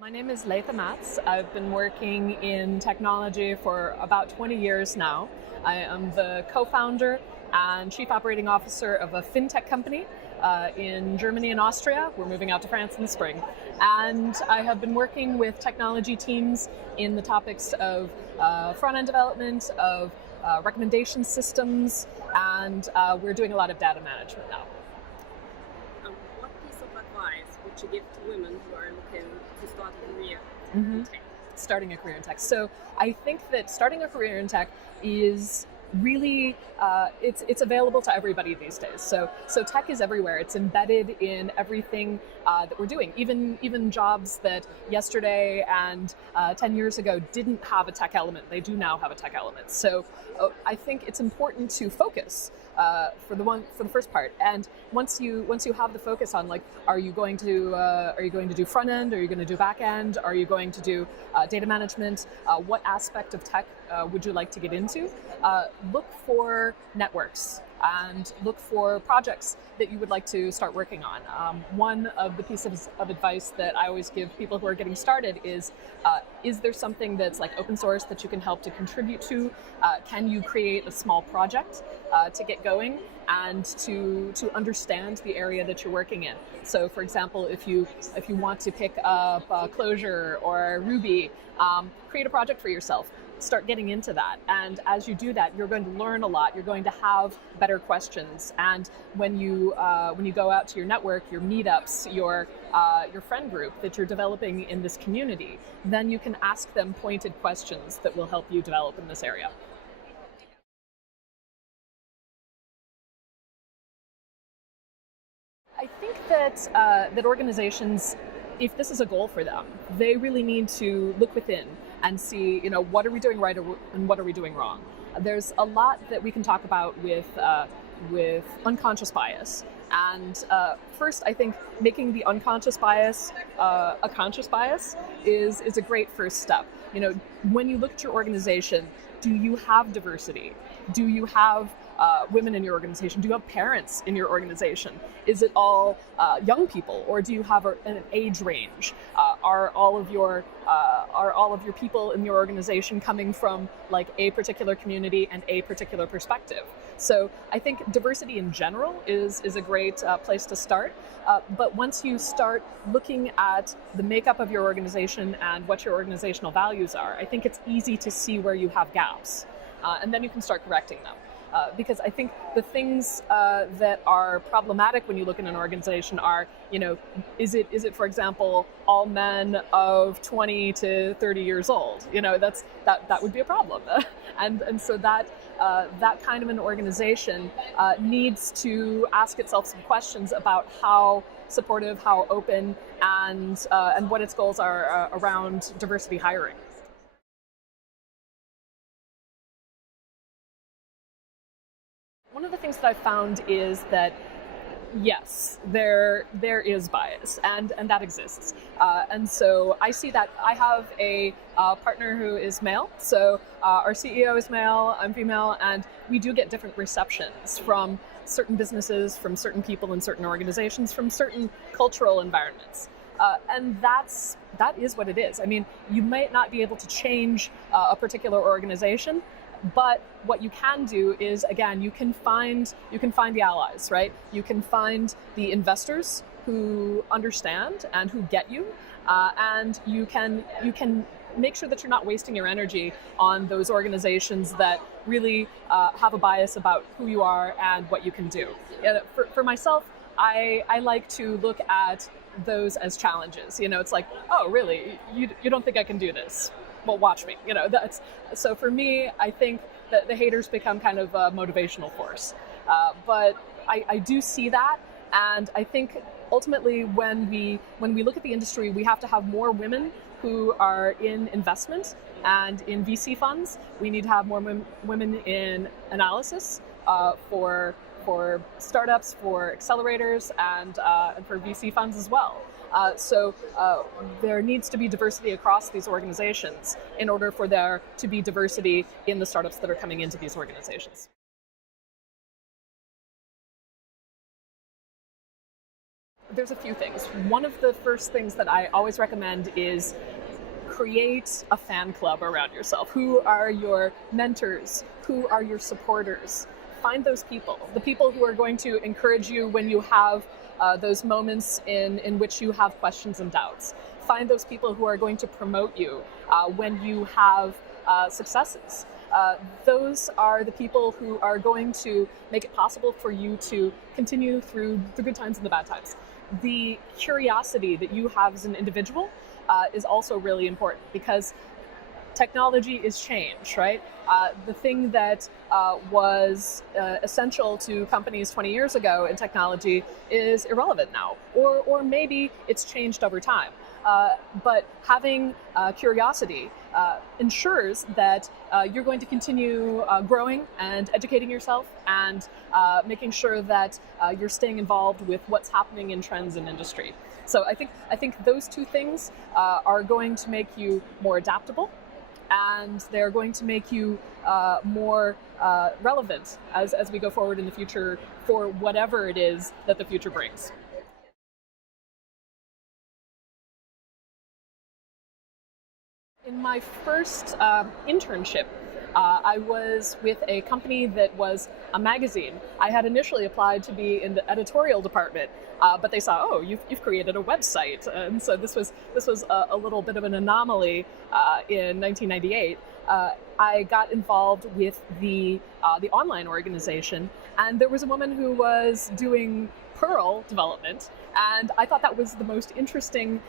My name is Leitha Matz. I've been working in technology for about 20 years now. I am the co-founder and chief operating officer of a fintech company in Germany and Austria. We're moving out to France in the spring. And I have been working with technology teams in the topics of front-end development, of recommendation systems, and we're doing a lot of data management now. What piece of advice would you give to women who are looking to start a career in tech? Starting a career in tech. So I think that starting a career in tech is really, it's available to everybody these days. So tech is everywhere. It's embedded in everything that we're doing. Even jobs that yesterday and 10 years ago didn't have a tech element, they do now have a tech element. So I think it's important to focus for the first part. And once you have the focus on, like, are you going to do front end? Are you going to do back end? Are you going to do data management? What aspect of tech would you like to get into? Look for networks and look for projects that you would like to start working on. One of the pieces of advice that I always give people who are getting started is there something that's like open source that you can help to contribute to? Can you create a small project to get going and to understand the area that you're working in? So for example, if you want to pick up Clojure or Ruby, create a project for yourself. Start getting into that, and as you do that, you're going to learn a lot. You're going to have better questions, and when you go out to your network, your meetups, your friend group that you're developing in this community, then you can ask them pointed questions that will help you develop in this area. I think that organizations, if this is a goal for them, they really need to look within and see, what are we doing right and what are we doing wrong. There's a lot that we can talk about with unconscious bias. And first, I think making the unconscious bias a conscious bias is a great first step. When you look at your organization, do you have diversity? Do you have women in your organization? Do you have parents in your organization? Is it all young people, or do you have an age range? Are all of your people in your organization coming from like a particular community and a particular perspective? So I think diversity in general is a great place to start. But once you start looking at the makeup of your organization and what your organizational values are, I think it's easy to see where you have gaps, and then you can start correcting them. Because I think the things that are problematic when you look in an organization are, is it, for example, all men of 20 to 30 years old? That would be a problem. and so that kind of an organization needs to ask itself some questions about how supportive, how open, and what its goals are around diversity hiring. One of the things that I've found is that, yes, there is bias, and that exists. And so I see that. I have a partner who is male, so our CEO is male, I'm female, and we do get different receptions from certain businesses, from certain people in certain organizations, from certain cultural environments. And that is what it is. I mean, you might not be able to change a particular organization, but what you can do is, again, you can find the allies, right? You can find the investors who understand and who get you, and you can make sure that you're not wasting your energy on those organizations that really have a bias about who you are and what you can do. For myself, I like to look at those as challenges. It's like, oh, really? You don't think I can do this? Well, watch me. So for me, I think that the haters become kind of a motivational force. But I do see that, and I think ultimately when we look at the industry, we have to have more women who are in investment and in VC funds. We need to have more women in analysis for startups, for accelerators, and for VC funds as well. So there needs to be diversity across these organizations in order for there to be diversity in the startups that are coming into these organizations. There's a few things. One of the first things that I always recommend is create a fan club around yourself. Who are your mentors? Who are your supporters? Find those people, the people who are going to encourage you when you have those moments in which you have questions and doubts. Find those people who are going to promote you when you have successes. Those are the people who are going to make it possible for you to continue through the good times and the bad times. The curiosity that you have as an individual is also really important, because technology is change, right? The thing that was essential to companies 20 years ago in technology is irrelevant now, or maybe it's changed over time. But having curiosity ensures that you're going to continue growing and educating yourself, and making sure that you're staying involved with what's happening in trends in industry. So I think those two things are going to make you more adaptable, and they're going to make you more relevant as we go forward in the future for whatever it is that the future brings. In my first internship, I was with a company that was a magazine. I had initially applied to be in the editorial department, but they saw, oh, you've created a website, and so this was a little bit of an anomaly in 1998. I got involved with the online organization, and there was a woman who was doing Perl development, and I thought that was the most interesting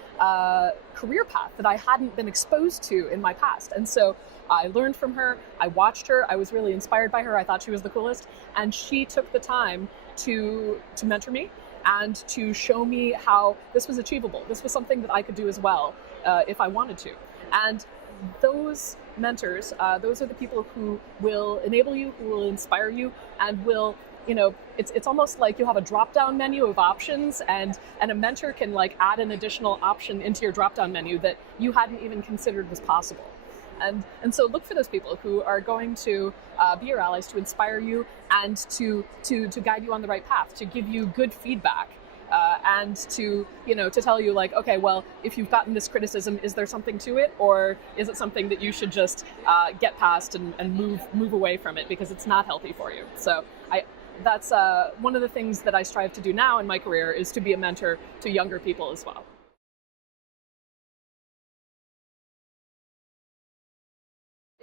career path that I hadn't been exposed to in my past. And so I learned from her, I watched her, I was really inspired by her, I thought she was the coolest, and she took the time to mentor me and to show me how this was achievable. This was something that I could do as well if I wanted to. And those mentors, those are the people who will enable you, who will inspire you, and will, it's almost like you have a drop-down menu of options, and a mentor can like add an additional option into your drop-down menu that you hadn't even considered was possible. And so look for those people who are going to be your allies, to inspire you, and to guide you on the right path, to give you good feedback, and to tell you like, okay, well, if you've gotten this criticism, is there something to it, or is it something that you should just get past and move away from it because it's not healthy for you? So that's one of the things that I strive to do now in my career, is to be a mentor to younger people as well.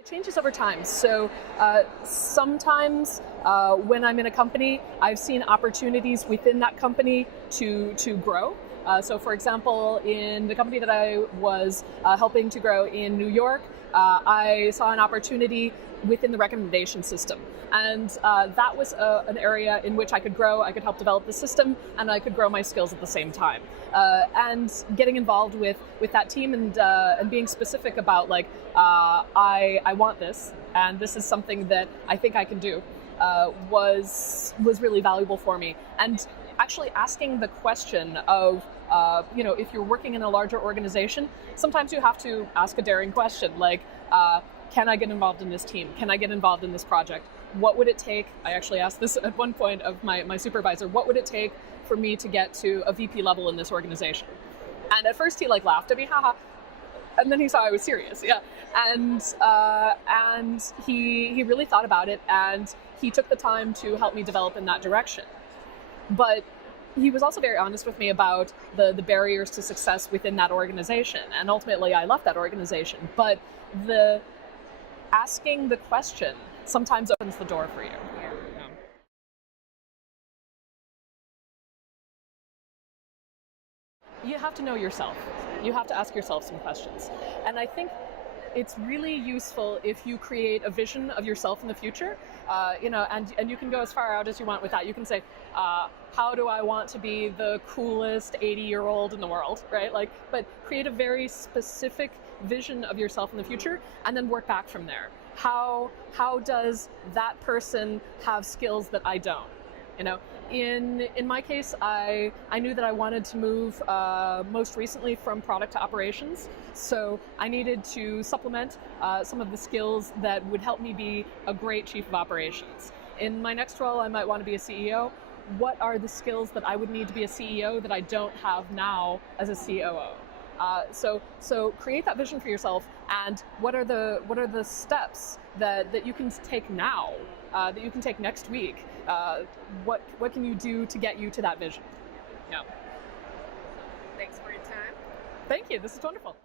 Changes over time. So sometimes when I'm in a company, I've seen opportunities within that company to grow. So for example, in the company that I was helping to grow in New York, I saw an opportunity within the recommendation system. And that was an area in which I could grow, I could help develop the system, and I could grow my skills at the same time. And getting involved with that team and being specific about like, I want this, and this is something that I think I can do, was really valuable for me. And actually asking the question of, if you're working in a larger organization, sometimes you have to ask a daring question like, can I get involved in this team? Can I get involved in this project? What would it take? I actually asked this at one point of my supervisor, what would it take for me to get to a VP level in this organization? And at first he like laughed at me, haha. And then he saw I was serious, yeah. And he really thought about it, and he took the time to help me develop in that direction. But he was also very honest with me about the barriers to success within that organization. And ultimately I left that organization. But the asking the question sometimes opens the door for you. You have to know yourself. You have to ask yourself some questions. And I think it's really useful if you create a vision of yourself in the future, and you can go as far out as you want with that. You can say, how do I want to be the coolest 80-year-old in the world, right? Like, but create a very specific vision of yourself in the future, and then work back from there. How does that person have skills that I don't? In my case, I knew that I wanted to move most recently from product to operations, so I needed to supplement some of the skills that would help me be a great chief of operations. In my next role, I might want to be a CEO, what are the skills that I would need to be a CEO that I don't have now as a COO? So create that vision for yourself, and what are the steps that you can take now, that you can take next week? What can you do to get you to that vision? Yeah. Thanks for your time. Thank you. This is wonderful.